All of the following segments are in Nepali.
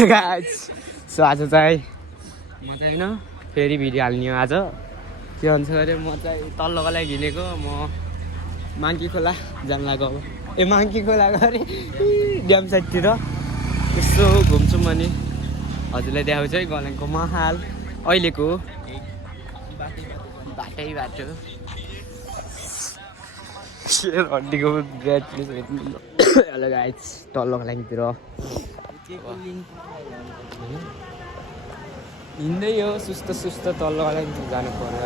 गाइस सो आज चाहिँ म चाहिँ होइन फेरि भिडियो हाल्ने हो आज के भन्छ अरे म चाहिँ तल्लोको लागि हिँडेको म माङ्की खोला जान लाग्यो अब माङ्की खोला अरे ड्याम साइडतिर यसो घुम्छु म नि हजुरलाई देखाउँछु है गलेङको महाल अहिलेको बाटो हड्डीको ब्राइटनेस हेलो गाइस तल्लोको लाइनतिर हिँड्दै हो सुस्त तल्लोको लाइनतिर जानु पर्यो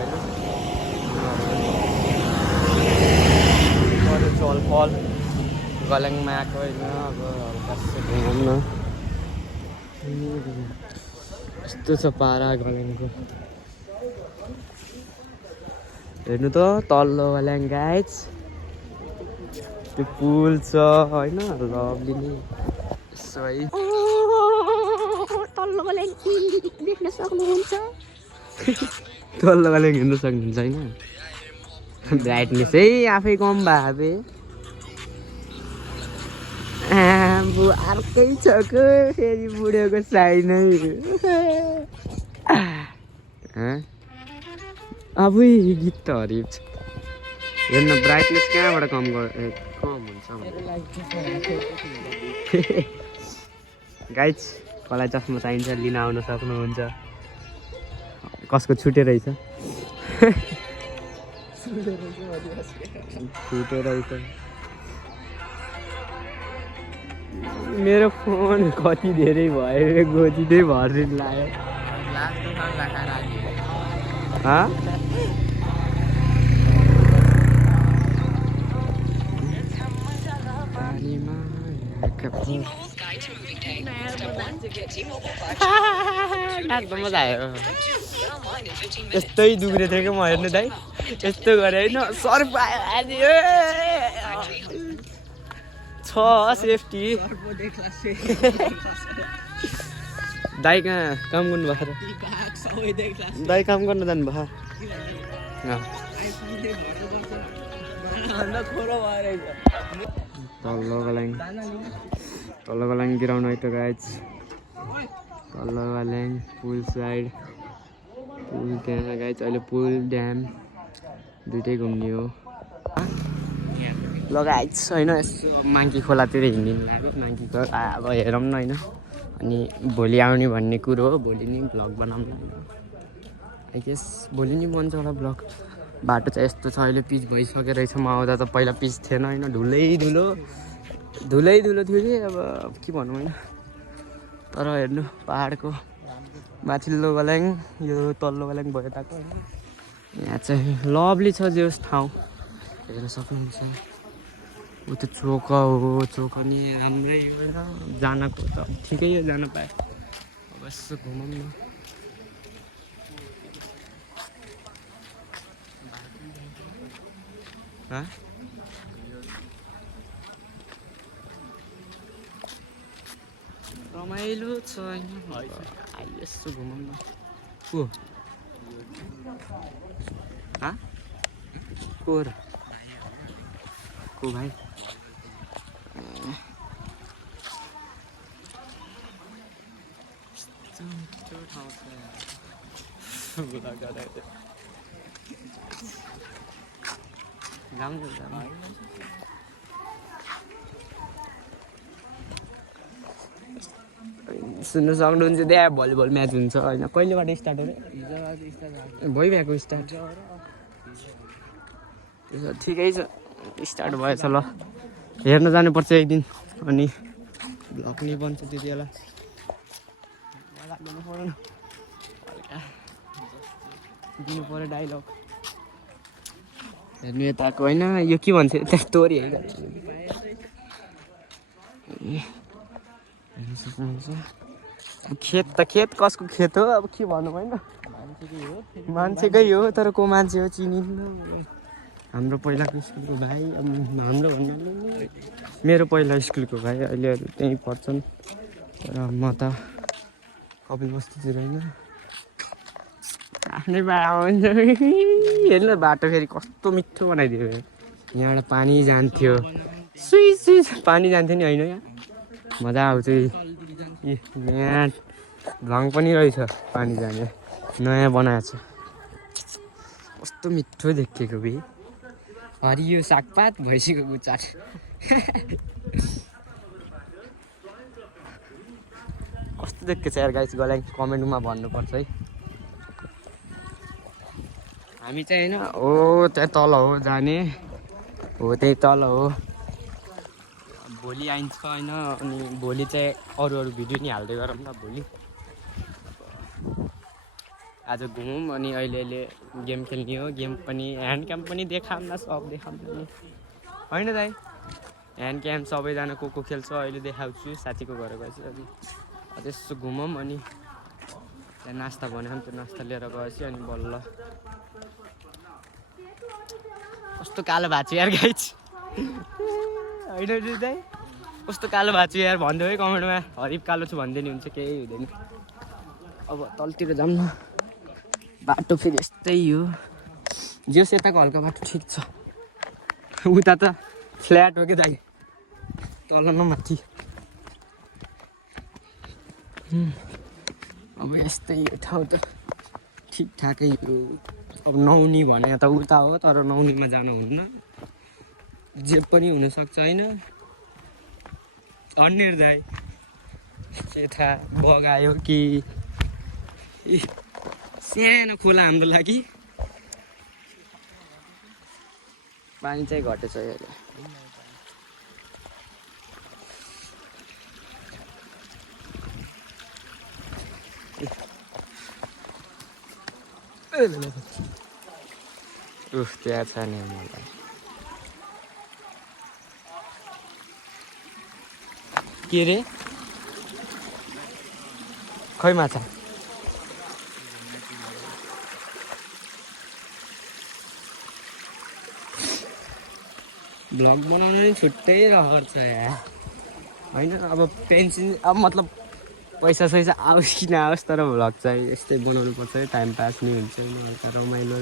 होइन चलफल गलेङमा आएको होइन अब हल्का घुमौँ न यस्तो छ पारा गलेङको हेर्नु त तल्लो गलेङ गाइस त्यो पुल छ होइन लभली नि यसो है तल्लो गलेङ देख्न सक्नुहुन्छ तल्लो गलेङ हेर्न सक्नुहुन्छ होइन ब्राइटनेस है आफै कम भए आम्बो अर्कै छ कि फेरि बुढेको साइनै अबुई गीत त हरिब छ हेर्न ब्राइटनेस कहाँबाट कम हुन्छ गाइस कसलाई चस्मा चाहिन्छ लिन आउन सक्नुहुन्छ कसको छुटे रहेछ छुटे रहेछ मेरो फोन कति धेरै भयो गोजी नै भरि लाग्यो मजा आयो यस्तै दुख्रे थियो क्या म हेर्नु दाइ यस्तो गरेँ होइन सर्फ आयो छ सेफ्टी दाइ कहाँ काम गर्नु भएको दाइ काम गर्न जानु भएको तल्लो गलाङ गिराउनु है त गाइस तल्लो गलाङ पुल साइड पुल त्यहाँ गाइस अहिले पुल ड्याम दुइटै घुम्ने हो ल गाइस होइन यसो माङ्की खोलातिर हिँडिनु लाग्यो माङ्की खोला अब हेरौँ न होइन अनि भोलि आउने भन्ने कुरो हो भोलि नै भ्लग बनाउनु आई गेस भोलि नै बन्छ होला भ्लग बाटो चाहिँ यस्तो छ अहिले पिच भइसकेको रहेछ म आउँदा त पहिला पिच थिएन होइन धुलै धुलो थियो कि अब के भनौँ होइन तर हेर्नु पाहाडको माथिल्लो गलाङ यो तल्लो गलाङ भयो ताको होइन यहाँ चाहिँ लभली छ जे होस् ठाउँ हेर्न सक्नुहुन्छ ऊ त्यो चोक हो चोक नि राम्रै हो होइन जानको त ठिकै हो जान पाएँ अब यसो घुमौँ न रमाइलो छ होइन यसो घुमौँ न को भाइ सुन्नु सक्नुहुन्छ त्यहाँ भलिबल म्याच हुन्छ होइन कहिलेबाट स्टार्ट हो भइरहेको स्टार्ट ठिकै छ स्टार्ट भएछ ल हेर्न जानुपर्छ एक दिन अनि भ्लग नै बन्छ त्यति बेला दिनु पऱ्यो डाइलग हेर्नु यताको होइन यो के भन्छ यता स्टोरी होइन हेर्नु सक्नुहुन्छ खेत कसको खेत हो अब के भनौँ होइन मान्छेकै हो तर को मान्छे हो चिनिन्न हाम्रो पहिलाको स्कुलको भाइ हाम्रो भन्नु मेरो पहिला स्कुलको भाइ अहिले त्यहीँ पढ्छन् तर म त कपिल बस्तीतिर होइन आफ्नै बाटो हुन्छ हेर्नु बाटो फेरि कस्तो मिठो बनाइदियो यहाँबाट पानी जान्थ्यो सुई पानी जान्थ्यो नि होइन यहाँ मजा आउँछ यहाँ भ्लङ पनि रहेछ पानी जाने नयाँ बनाएको छ कस्तो मिठो देखिएको बे हरियो सागपात भैँसीको चाट कस्तो देखेको छ यार गाइस गलाई कमेन्टमा भन्नुपर्छ है हामी चाहिँ होइन हो त्यहाँ तल हो जाने हो त्यही तल हो भोलि आइन्छ होइन अनि भोलि चाहिँ अरू भिडियो नि हाल्दै गरौँ न भोलि आज घुमौँ अनि अहिले गेम खेल्ने हो गेम पनि ह्यान्ड क्याम पनि देखाउँ न सब देखाउँ नि होइन दाइ ह्यान्ड क्याम सबैजना को खेल्छ अहिले देखाउँछु साथीको घर गएपछि अनि त्यसो घुमौँ अनि त्यहाँ नास्ता बनाऊँ त्यो नास्ता लिएर गएपछि अनि बल्ल कस्तो कालो भएको छु यार गाइस होइन दाइ कस्तो कालो भएको छु यार भनिदेऊ है कमेन्टमा हरिफ कालो छु भन्दै नि हुन्छ केही हुँदैन अब तलतिर जाऊँ न बाटो फेरि यस्तै हो जो यताको हल्का बाटो ठिक छ उता त फ्ल्याट हो कि दाइ तल न माथि अब यस्तै हो ठाउँ त ठिकठाकै हो अब नौनी भने त उता हो तर नौनीमा जानुहुन्न जे पनि हुनसक्छ होइन अन्यर दाइ यता बगायो कि सानो खोला हाम्रो लागि पानी चाहिँ घटेछ अहिले त्यहाँ छ नि मलाई के रे खै माछा भ्लग बनाउनु नि छुट्टै रहर छ यार होइन अब पेन्सन अब मतलब पैसा सैसा आओस् कि नआओस् तर भ्लग चाहिँ यस्तै बनाउनु पर्छ है टाइम पास नि हुन्छ हल्का रमाइलो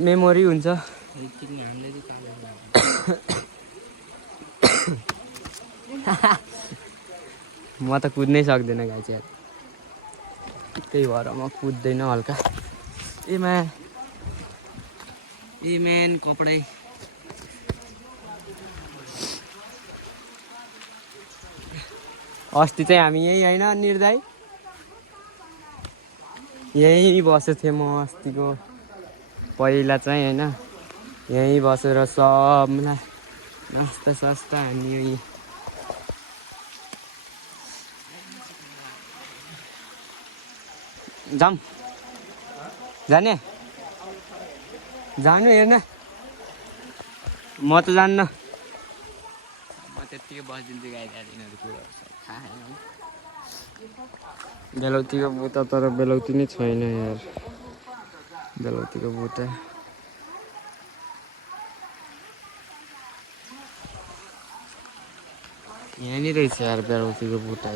मेमोरी हुन्छ म त कुद्नै सक्दैन गाई चाहिँ त्यही भएर म कुद्दैन हल्का ए म्यान कपडै अस्ति चाहिँ हामी यहीँ होइन निर्दाय यहीँ बसेको थिएँ म अस्तिको पहिला चाहिँ होइन यहीँ बसेर सबलाई नास्ता सास्ता हामी यहीँ जाऊँ जाने जानु हेर्न म त जान्न म त्यत्तिकै बसिदिन्छु गाई गाडीहरू कुरोहरू थाहा छैन बेलौतीको बुट्टा तर बेलौती नै छैन यार बेलौतीको बुट्टा यहाँनिर रहेछ यार बेलौतीको बुट्टा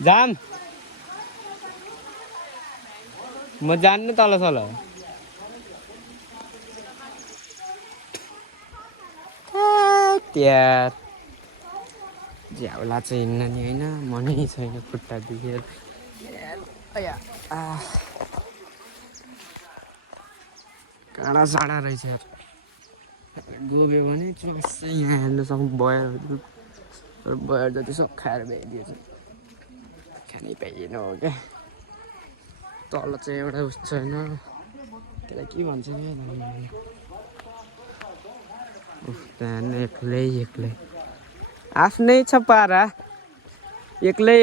जाम म जान्नु तल सल त्यार झ्याउला चाहिँ हिँड्न नि होइन मनै छैन खुट्टा दुखेर काँडा साँडा रहेछ गोब्यो भने चुसै यहाँ हेर्न सक्नु बयरहरू बयर जति सब खाएर भ्याइदिएछ खानै पाइएन हो क्या तल चाहिँ एउटा उस छैन त्यसलाई के भन्छ त्यहाँ एक्लै आफ्नै छ पारा एक्लै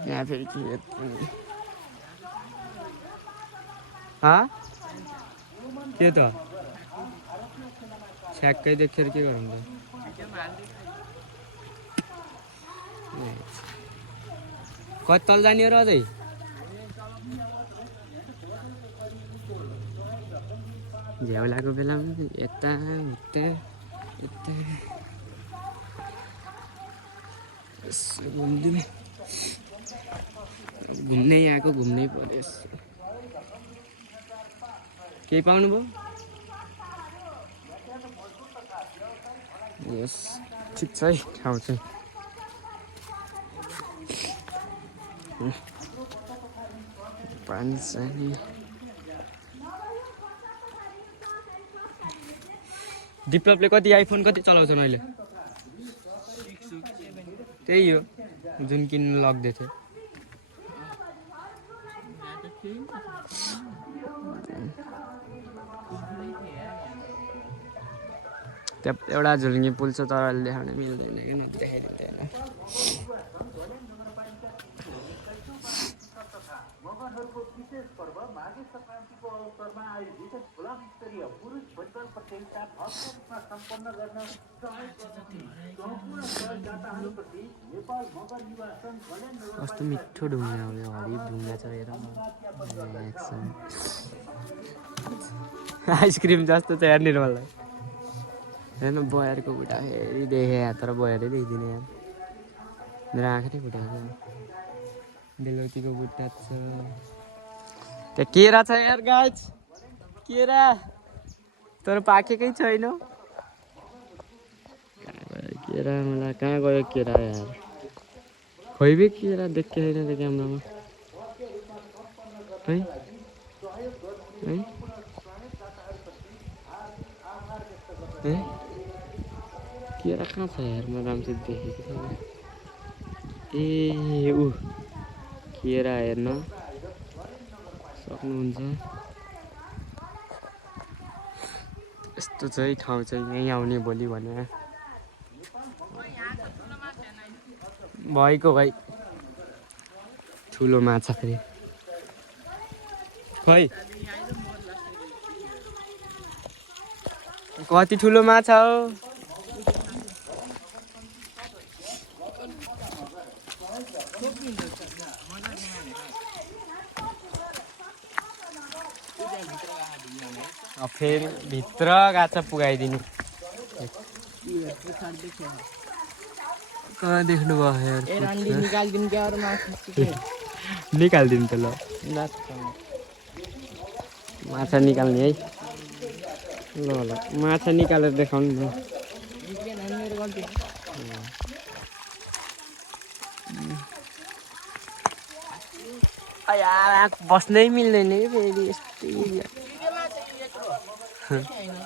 यहाँ फेरि के के त छ्याक्कै देखेर के गरौँ त कति तल जाने हो र अझै झ्याउलाको बेलामा यता उता यता यसो घुम्दिउँ घुम्नै आएको घुम्नै पर्यो यसो केही पाउनु भयो यस ठिक छ है ठाउँ चाहिँ पानी सानी डिप्लपले कति आइफोन कति चलाउँछन् अहिले त्यही हो जुन किन्नु लग्दै थियो त्यहाँ एउटा झुल्गी पुल छ तर देखाउन मिल्दैन कि नदेखाइदिँदैन मगरहरूको विशेष पर्व माघे सङ्क्रान्तिको अवसरमा आयोजित खोला स्तरीय पुरुष भलिबल प्रतियोगिता भव्य रूपमा सम्पन्न गर्न सहयोग सम्पूर्ण सहयोगदाताहरूप्रति नेपाल मगर युवा सङ्घ कस्तो मिठो ढुङ्गा हो यो हरियो ढुङ्गा छ हेर आइसक्रिम जस्तो छ हेर्ने मलाई हेर्नु बयरको बुढा फेरि देखेँ तर बयरै देखिदिने यार मेरो आँखा फुटाएको बेलौतीको बुट्टा छ त्यहाँ केरा छ यार गाछ केरा तर पाकेकै छैन केरा मलाई कहाँ गयो केरा यार खोइबे केरा देख्यो छैन त्यो क्यामरामा है है केरा कहाँ छ यार म राम्ररी देखेको छैन ए ऊ केरा हेर्न सक्नुहुन्छ यस्तो चाहिँ ठाउँ चाहिँ यहीँ आउने भोलि भने भएको भाइ ठुलो माछा फेरि खै कति ठुलो माछा हो फेरि भित्र गाछा पुगाइदिनु कहाँ देख्नु भयो निकालिदिनु त ल माछा निकाल्ने है ल ल माछा निकालेर देखाउनु न बस्नै मिल्दैन कि फेरि यस्तै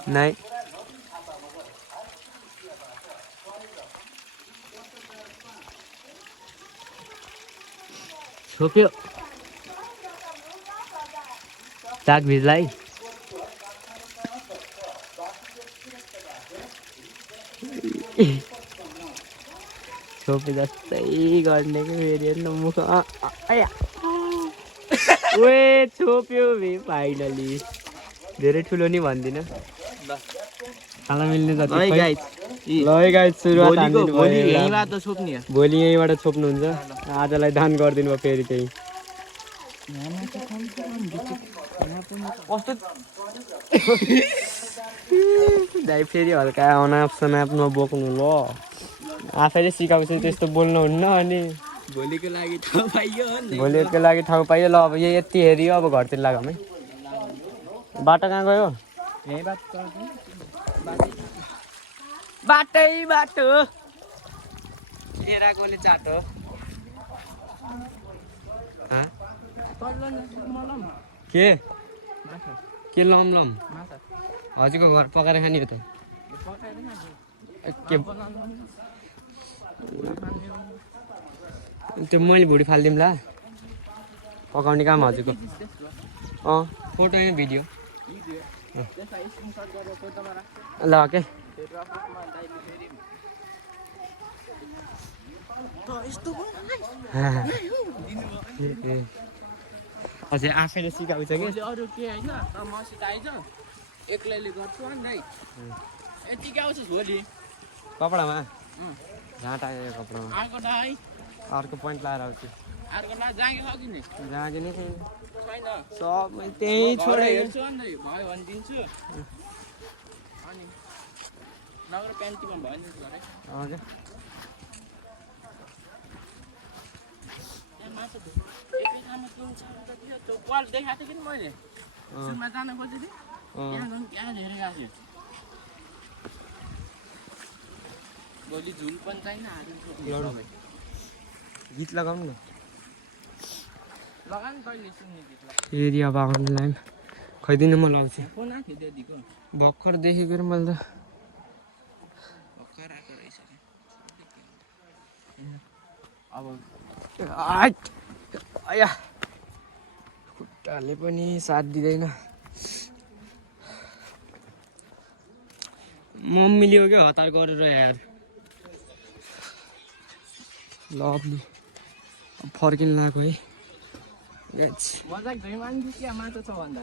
नै छोप्यो चाक भिजलाई छोपे जस्तै गर्ने कि फेरि हेर्नु मुख ओए छोप्यो भे फाइनली धेरै ठुलो नि भन्दिनँ खाना मिल्ने जति ल है गाइस सुरुवात भोलि यहीँबाट छोप्ने भोलि यहीँबाट छोप्नुहुन्छ आजलाई दान गरिदिनु भयो फेरि त्यही कस्तो दाइ फेरि हल्का अनाप सनाप नबोक्नु ल आफैले सिकाउँछ त्यस्तो बोल्नुहुन्न अनि भोलिको लागि ठाउँ पाइयो ल अब यति हेऱ्यो अब घरतिर लागौँ है बाटो कहाँ गयो बाटो केराकोले चाटो के लम हजुरको घर पकाएर खाने हो त त्यो मैले भुँडी फालिदिउँ ल पकाउने काम हजुरको फोटो होइन भिडियो ल के हजुर आफैले सिकाउँछ कि अरू के होइन त मसित आइज एक्लैले गर्छु नि यतिकै आउँछस् भोलि कपडामा झाँट आयो कपडामा अर्को दाइ अर्को पोइन्ट लाएर आउँछु अर्को दाइ जागे सकिने जागे नै छैन छैन सबै त्यहीँ घर छोडेर हेर्छु अन्त भयो भने दिन्छु अनि नगर प्यान्टीमा भयो नि घरै हजुर त्यहाँ माछा एकै ठाउँमा तिन छाप्दा थियो त्यो वाल देखाएको थिएँ कि मैले सुनमा जान खोजेको थिएँ त्यहाँ झन् क्या धेरै गएको थियो भोलि झुल पनि चाहिने हाल्नु गीत लगाउनु न लगा नि कहिले सुन्ने गीतलाई फेरि अब आउनुलाई खैदिनु म लाउँछु फोन आएको थियो दिदीको भर्खर देखेको र मैले त भर्खर आएको रहेछ अब आइट आया खुट्टाले पनि साथ दिँदैन मम्मीले हो क्या हतार गरेर यार लभली अब फर्किनु लाग्यो है मजाक धोइ मान्छे क्या माछा छ भन्दा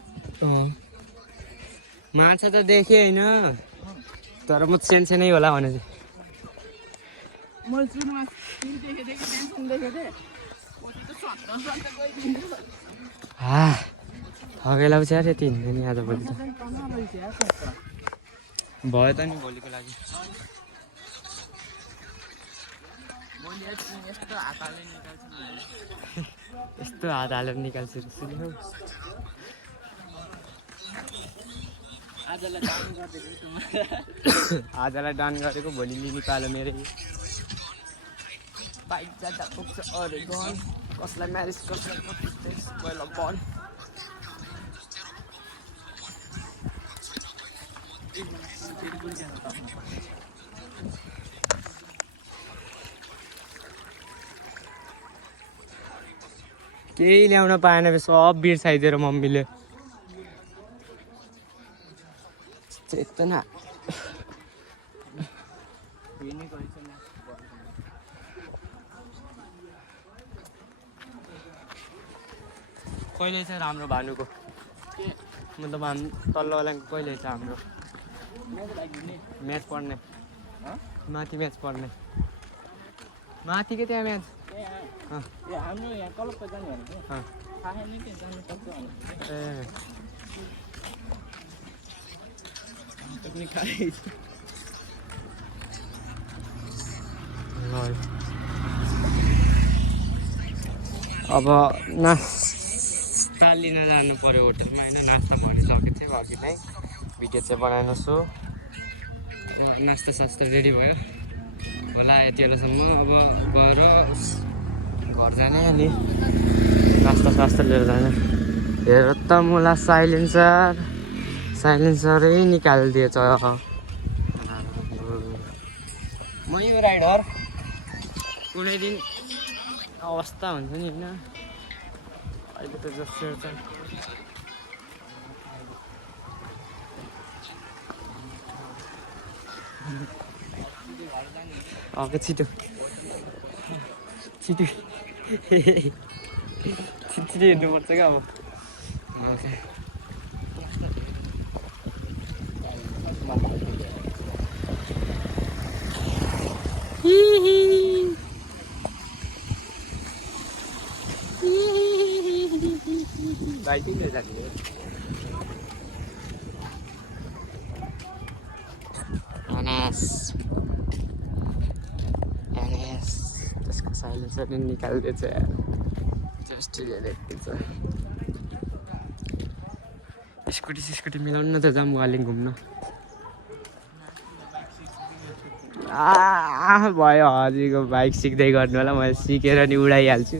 माछा त देखेँ होइन तर म सानसानै होला भने चाहिँ मैले सुनमा देखेको थिएँ कि टेन्सन देखेको थिएँ पछि त सत्र गइदिन्छु थकै लाउँछ यार यति हिँड्दैन नि आजभोलि त रहेछ यार भयो त नि भोलिको लागि मैले यस्तो हात हालेर निकाल्छु यस्तो हात हालेर निकाल्छु सुन्यो आजलाई दान गरिदिएको आजलाई डान गरेको भोलि लिनु पालो मेरै बाइक जाँदा पुग्छ अरे गन कसलाई म्यारेज कसलाई पहिला बल केही ल्याउन पाएन सब बिर्साइदिएर मम्मीले चेतना कहिले छ राम्रो भानुको मतलब तल्लोवालाको कहिले छ हाम्रो म्याच पढ्ने माथि म्याच पढ्ने माथि के त्यहाँ म्याच हाम्रो यहाँ कलपको जाने भनेको थाहा नै त्यो जानु सक्छ ए पनि खाइ अब नास्ता लिन जानु पर्यो होटलमा होइन नास्ता भनिसकेको थियो अघि नै भिडियो चाहिँ बनाएन सो नास्ता सास्ता रेडी भयो होला यति बेलासम्म अब गएर घर जाने अनि नास्ता सास्ता लिएर जाने हेर त मलाई साइलेन्सरै निकालिदिएछ म यो राइडर कुनै दिन अवस्था हुन्छ नि होइन अहिले त जस्तो छ अब छिटो छिटो छिटो हेर्नुपर्छ क्या अब बाइकिङले जाने त्यसको साइलेन्सर पनि निकालिदिएछ जस्टिले लेख्दैछ स्कुटी मिलाउनु न त जाऊँ वालिङ घुम्न भयो हजुरको बाइक सिक्दै गर्नु होला मैले सिकेर नि उडाइहाल्छु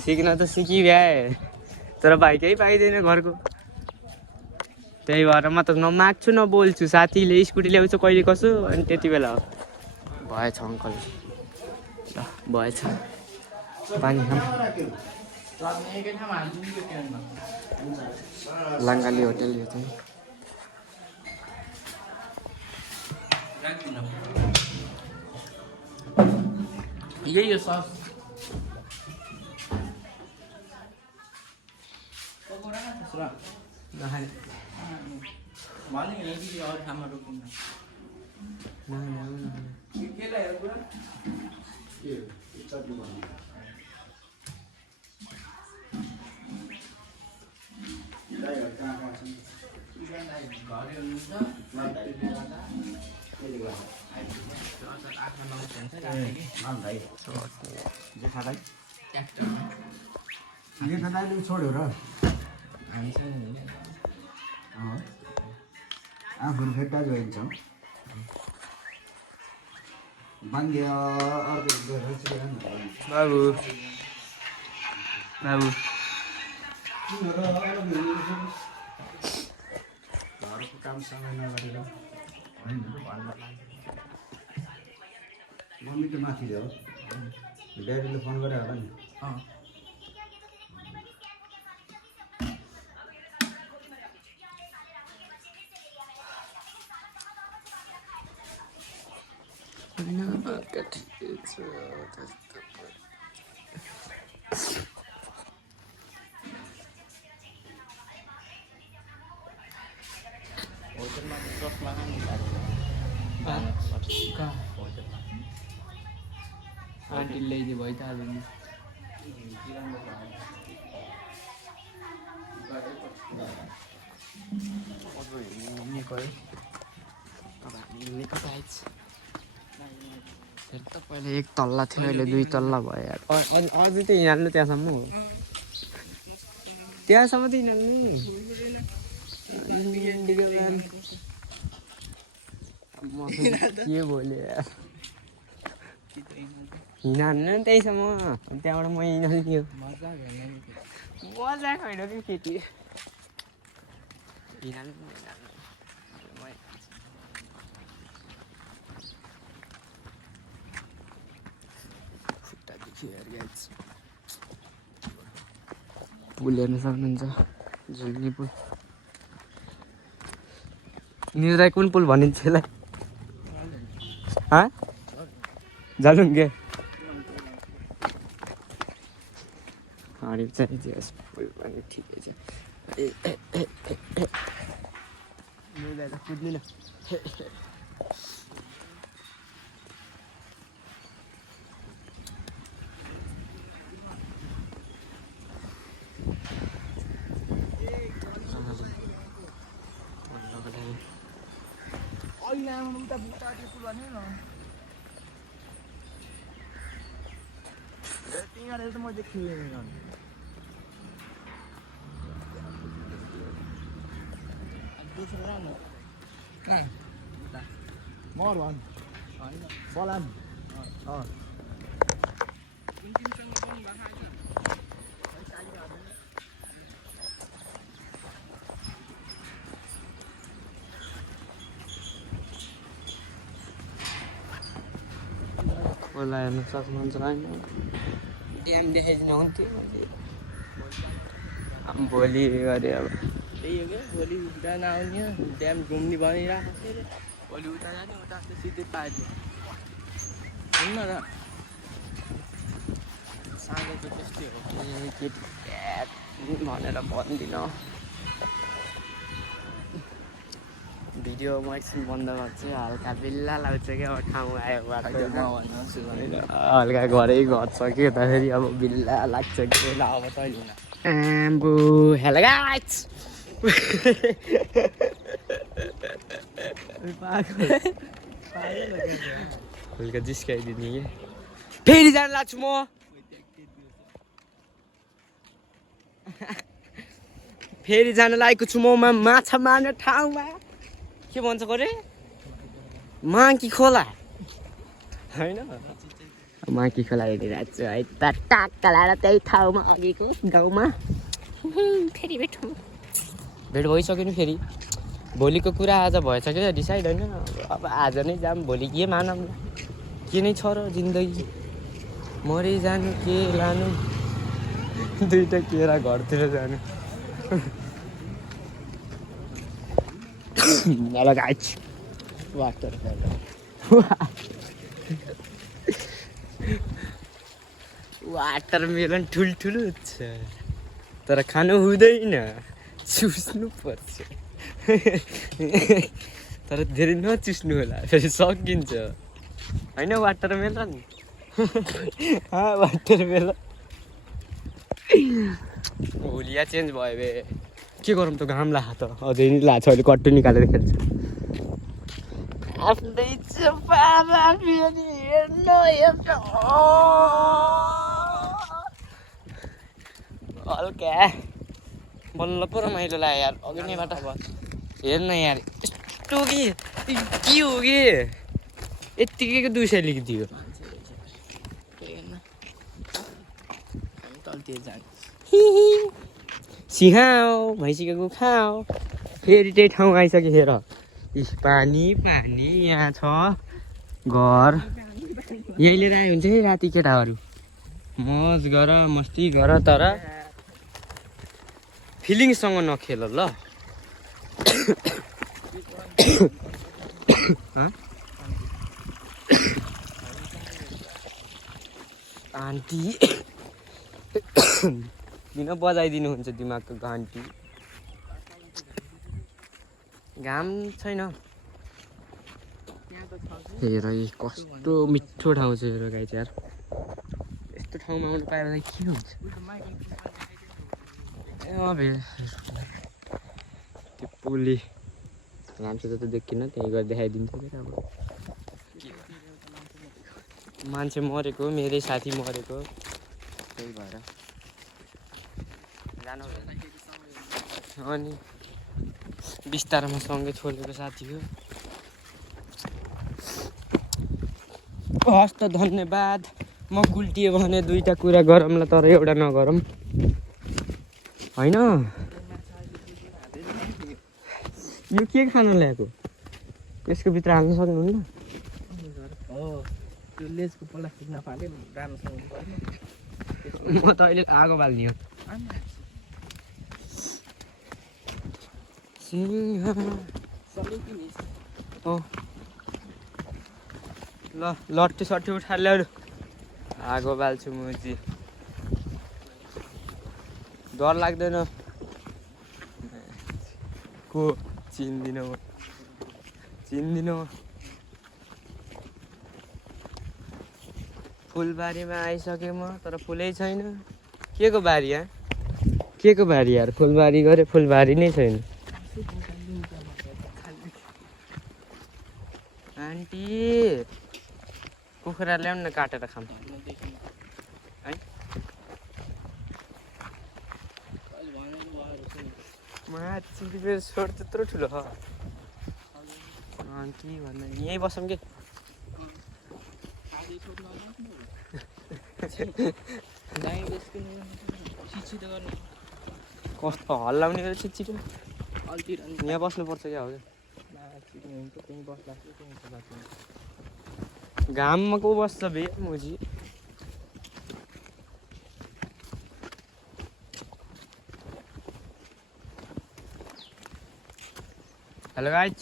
सिक्न त सिकिभ्याए तर बाइकै पाइँदैन घरको त्यही भएर म त नमाग्छु न बोल्छु साथीले स्कुटी ल्याउँछ कहिले कसो अनि त्यति बेला हो भएछ अङ्कल ल भएछ पानी खाऊँ लाङ्गाली होटेल यो चाहिँ यही हो सस नखाने भने यदि अरू ठाउँमा रोकिन्न छोड्यो र आफूहरू फेरि दाजु भइन्छ बाङ्गे अर्को बाबु बाबु घरको काम समय नगरेर होइन मम्मी त माथि हो ड्याडीले फोन गरे होला नि आन्टीले ल्याइदियो भइहाल्यो नि त पहिला एक तल्ला थियो अहिले 2 तल्ला भयो अझै त हिँड्नु त्यहाँसम्म हो त्यहाँसम्म त हिँड्नु के बोल्यो यार हिँड्नु नि त्यहीसम्म त्यहाँबाट म हिँड्यो मजा होइन कि केटी पुल हेर्न सक्नुहुन्छ झुल्नी पुल निजलाई कुन पुल भनिन्छ यसलाई झलुङ्गे हरियो चाहिँ पुल पनि ठिकै छ कुद्नु न खोला हेर्न सक्नुहुन्छ होइन ड्याम देखाइदिनु हुन्थ्यो भोलि गरे अब त्यही हो क्या भोलि बिहान आउने ड्याम घुम्ने भनिरहेको थियो अरे भोलि उता जाने उता सिधै पार्यो हुन्न र साँझ त त्यस्तै हो केटी भनेर भन्दिनँ भिडियो म एकछिन बन्द गर्छु हल्का बिल्ला लाग्छ क्या अब ठाउँ आयो बाटो हल्का घरै घट्छ कि यताखेरि अब बिल्ला लाग्छ कि अब तैँले आम्बो हेलो गाइस हल्का जिस्काइदिने कि फेरि जान लाग्छु म फेरि जान लागेको छु म माछा मार्ने ठाउँमा के भन्छ गरे माङ्की खोला होइन माङ्की खोला हेरिरहेको छु है त टाक्का लाएर त्यही ठाउँमा अघिको गाउँमा फेरि भेटौँ भेट भइसक्यो नि फेरि भोलिको कुरा आज भएछ क्या डिसाइड होइन अब आज नै जाऊँ भोलि के मानौँ के नै छ र जिन्दगी मरि जानु के लानु दुईवटा केरा घरतिर जानु Hello guys. वाटरमेलन ठुल्ठुलो छ तर खानु हुँदैन चुस्नु पर्छ तर धेरै नचुस्नु होला फेरि सकिन्छ होइन वाटरमेलन वाटरमेलन हुलिया चेन्ज भयो बे के गरौँ त घाम लाग्छ त अझै नि लाग्छ अहिले कट्टु निकालेर खेल्छ आफ्नै चपारा फेरि हेर्न हल्का बल्ल पो रमाइलो लाग्यो यार अघि नैबाट हेर्न यार यस्तो कि के हो कि यत्तिकैको 200 लेखिदियो सिहाओ भैँसीको खाओ फेरि त्यही ठाउँ आइसक्यो हेर पानी पानी यहाँ छ घर यहीँ लिएर आयो हुन्छ है राति केटाहरू मज गर मस्ती गर तर फिलिङ्ससँग नखेल ल आन्टी किन बजाइदिनुहुन्छ दिमागको घन्टी घाम छैन हेर कस्तो मिठो ठाउँ छ हेर गाई चाहिँ यार यस्तो ठाउँमा आउनु पाएर के हुन्छ त्यो पुलले राम्रोसित त देखिन त्यहीँ गएर देखाइदिन्छ क्या अब मान्छे मरेको मेरै साथी मरेको त्यही भएर जानु अनि बिस्तारोमा सँगै छोडेको साथी हो हस् त धन्यवाद म गुल्टिएँ भने 2टा कुरा गरौँला तर एउटा नगरौँ होइन यो के खान ल्याएको यसको भित्र हाल्न सक्नुहुन्न त्यो लेजको प्लास्टिक नफाले राम्रोसँग म त अहिले आगो बाल्ने हो ल लट्ठी सट्ठी उठाएर ल्याउ आगो बाल्छु म चाहिँ डर लाग्दैन को चिन्दिनँ म फुलबारीमा आइसकेँ म तर फुलै छैन के को बारी यार फुलबारी गरे फुलबारी नै छैन आन्टी कुखुरा ल्याउनु न काटेर खाऊँ है माथि छोड त्यत्रो ठुलो छ के भन्दा यहीँ बसौँ कि कस्तो हल्लाउने गरेर छिटो यहाँ बस्नुपर्छ क्या हो घाममा को बस्छ बे मुजी हेलो गाइज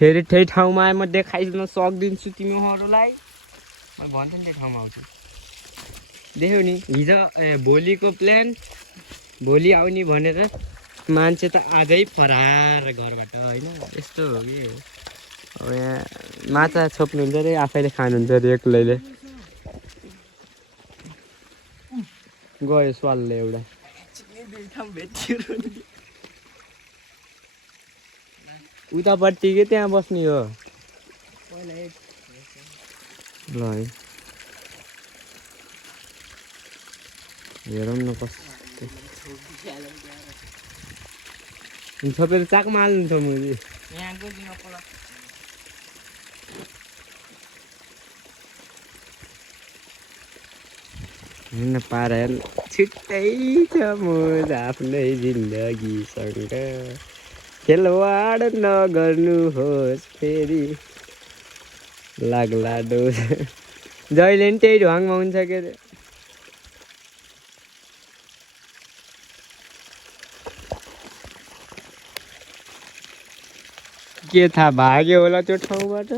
फेरि त्यही ठाउँमा आए म देखाइदिन सक्दिन्छु तिमीहरूलाई म भन्छु नि त्यही ठाउँमा आउँछु देख्यौ नि हिजो भोलिको प्लान भोलि आउने भनेर मान्छे त आजै फरार घरबाट होइन यस्तो हो कि अब यहाँ माछा छोप्नुहुन्छ अरे आफैले खानुहुन्छ अरे एक्लैले गयो स्वालले एउटा उतापट्टि के त्यहाँ बस्ने हो ल है हेरौँ न कस्तो छोपेर चाकमा हाल्नु छ मैले हेर्न पारा छिट्टै छ मोज आफ्नै जिन्दगीसँग खेलवाड नगर्नुहोस् फेरि लाग्ला डोज जहिले नि त्यही ढङ्गमा हुन्छ के अरे के थाहा भाग्यो होला त्यो ठाउँबाट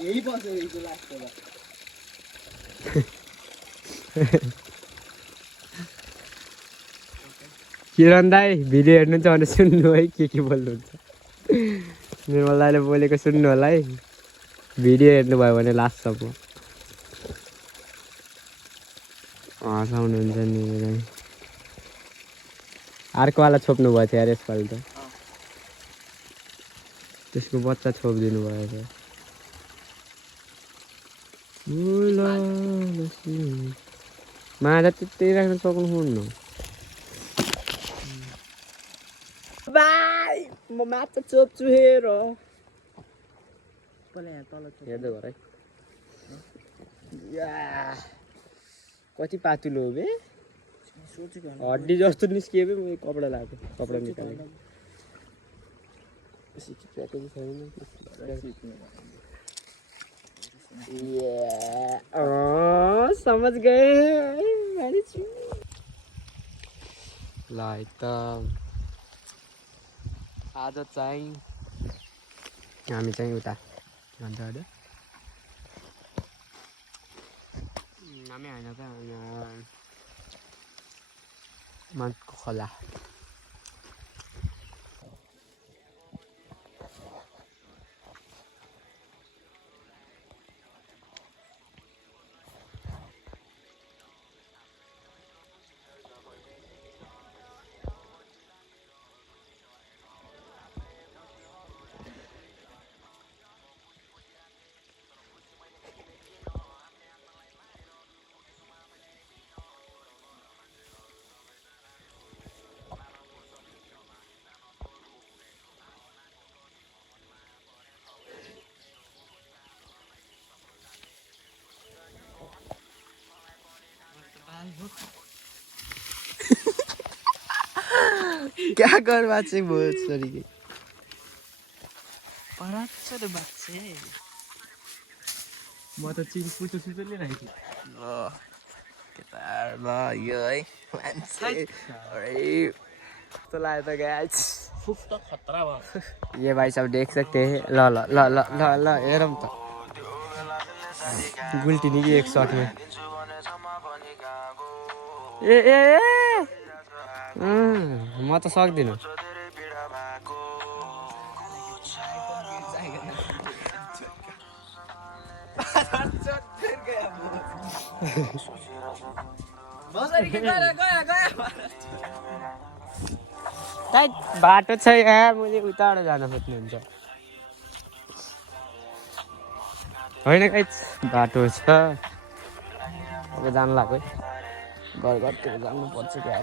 यही बसेको लास्ट किरण दाई भिडियो हेर्नु छ भने सुन्नु है के बोल्नुहुन्छ निर्मल दाईले बोलेको सुन्नु होला है भिडियो हेर्नुभयो भने लास्टसम्म हँसाउनुहुन्छ नि अर्कोवाला छोप्नु भएको थियो यार यसपालि त त्यसको बच्चा छोपिदिनु भयो माछा त्यही राख्न सक्नुहुन्न बाई म माछा चोप्छु हेर हेर्दै घर है कति पातुलो हो बे हड्डी जस्तो निस्कियो बे मैले कपडा लगाएको कपडा निकालेको समझ गए ल त आज चाहिँ हामी चाहिँ उता भन्छ अरे नामै होइन त मान्छेको खोला क्या कर बात बहुत सॉरी के पराच्छ रे बाच्छे म त चिन पुटु सुटु नै राखेको ल केटार ल यो है मान्छे अरे तो लाया था गाइस फुक त खतरा भयो ये भाई साहब देख सकते हैं ल ल ल ल ल ल हेरम त गुल्टी निकी एक शॉट में ए ए ए म त सक्दिन बाटो छ यहाँ मैले उताबाट जान खोज्नुहुन्छ होइन गाइस बाटो छ अब जानु लाग्यो घर घरतिर जानुपर्छ क्या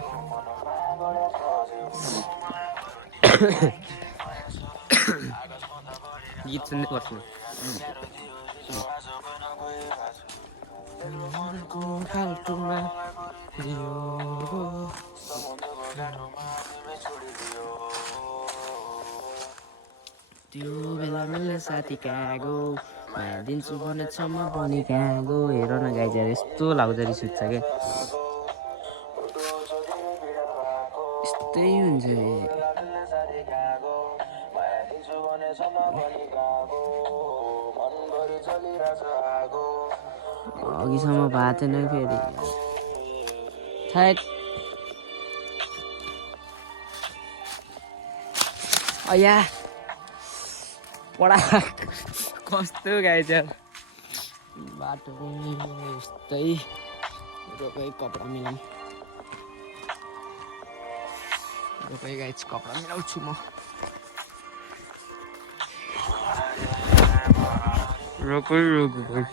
गीत सुन्दै बस्नु त्यो बेला मैले साथी कहाँ गो माया दिन्छु भनेछ म पनि कहाँ गो हेर न गाई चाहिँ यस्तो लाउँदो रिस उठ्छ क्या यस्तै हुन्छ अघिसम्म भएको थिएन फेरि अया पढा कस्तो गाई चाहिँ बाटो पनि यस्तै रोकै कपडा मिलाउँ रोकै गाई कपडा मिलाउँछु म रोकै रोकै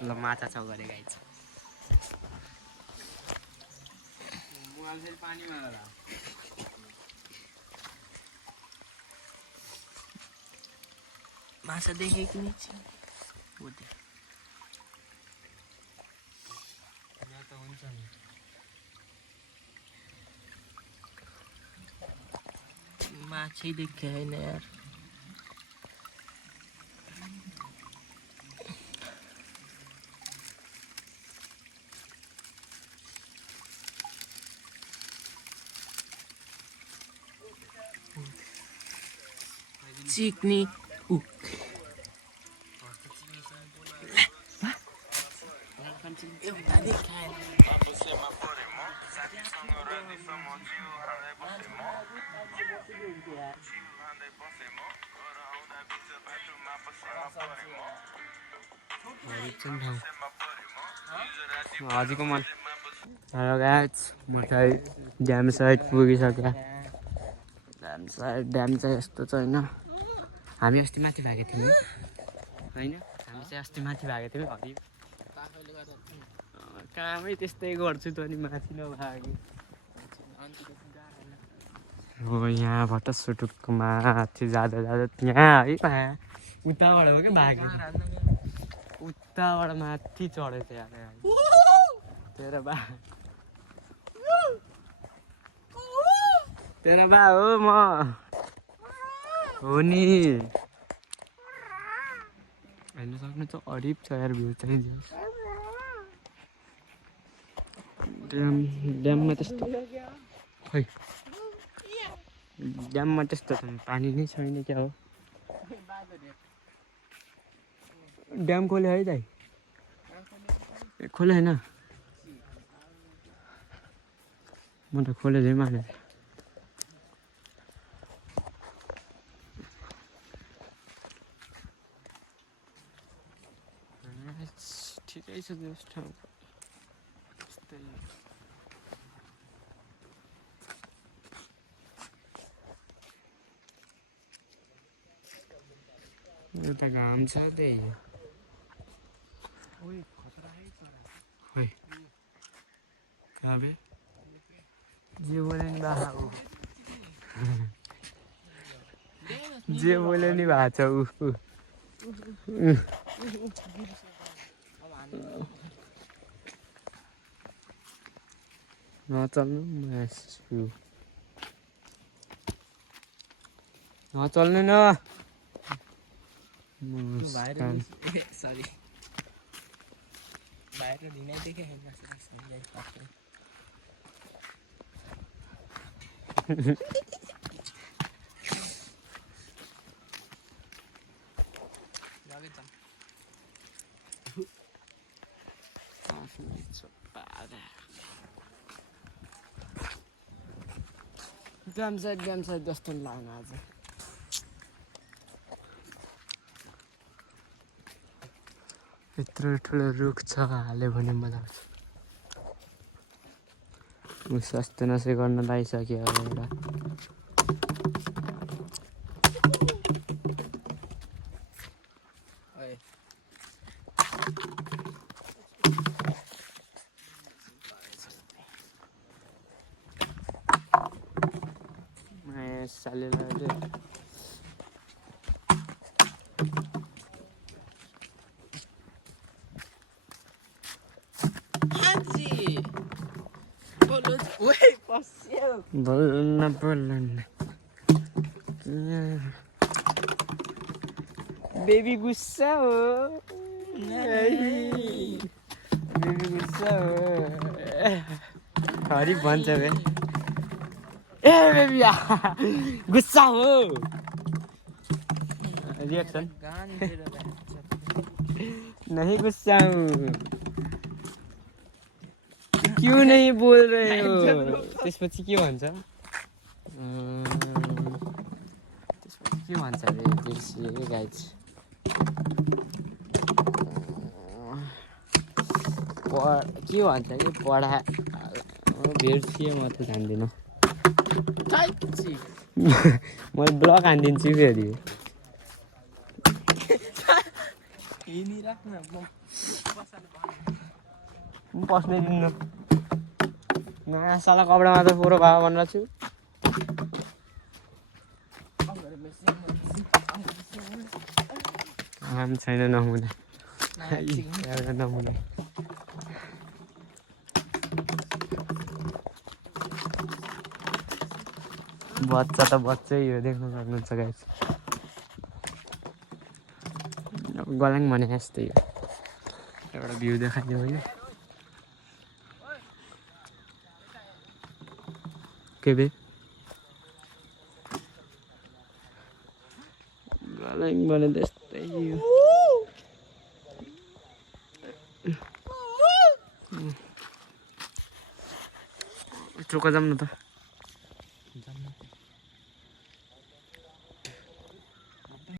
ल माछा छ गरे गाई छ माछा देखेँ कि नि माछै देखे होइन यार चिक्ने हजुरको मन हेलो गाइस म चाहिँ ड्याम साइड पुगिसकेँ ड्याम चाहिँ यस्तो छ होइन हामी अस्ति माथि भएको थियौँ होइन हामी चाहिँ अस्ति माथि भएको थियौँ हरि कामै त्यस्तै गर्छु त अनि माथि नभागे हो यहाँबाट सुटुक्क माथि जाँदा जाँदा यहाँ है माया उताबाट हो क्या भागे उताबाट माथि चढेको थियो तेरो बा तेरो बा हो म हो नि हेर्न सक्नु त अडिप छ यार भ्यू चाहिँ ड्याममा त्यस्तो खै ड्याममा त्यस्तो त पानी नै छैन क्या हो ड्याम खोल्यो है दाइ खोल्यो होइन म त खोले झै माने ठिकै छ जस ठाउँ त्यस्तै एउटा घाम छ त्यही खोइ कहाँ बे जे बोले नि बाहा ऊ जे बोले नि भएको छ ऊ नचल्नु नचल्नु न सरी बाहिर दिनै देखेँ ड्याम साइड जस्तो लाग्न आज यत्रो ठुलो रुख छ हाल्यो भने मजा आउँछ स्वास्थ्य नशा गर्न लागिसक्यो अब एउटा सालेर बोल्न बेबी गुस्सा हो बेबी गुस्सा हो हरि भन्छ बे ए बेबी गुस्सा हो रिएक्सन नहीं गुस्सा हूँ क्यों नहीं बोल रहे हो त्यसपछि के भन्छ त्यसपछि के भन्छ अरे बिर्सिए गाइज के भन्छ कि पढा बिर्सिएँ म त जान्दिनँ म ब्लग हानिदिन्छु फेरि पस्नै दिन्न नयाँ साला कपडामा त फोरो भयो भनेर छु काम छैन नहुने नहुने बच्चा त बच्चै हो देख्न सक्नुहुन्छ गाइस गलाङ भने जस्तै हो एउटा भ्यू देखाइदियो होइन के बे कालिम्पोङ भने त्यस्तै हो। चोक जाऊँ न त।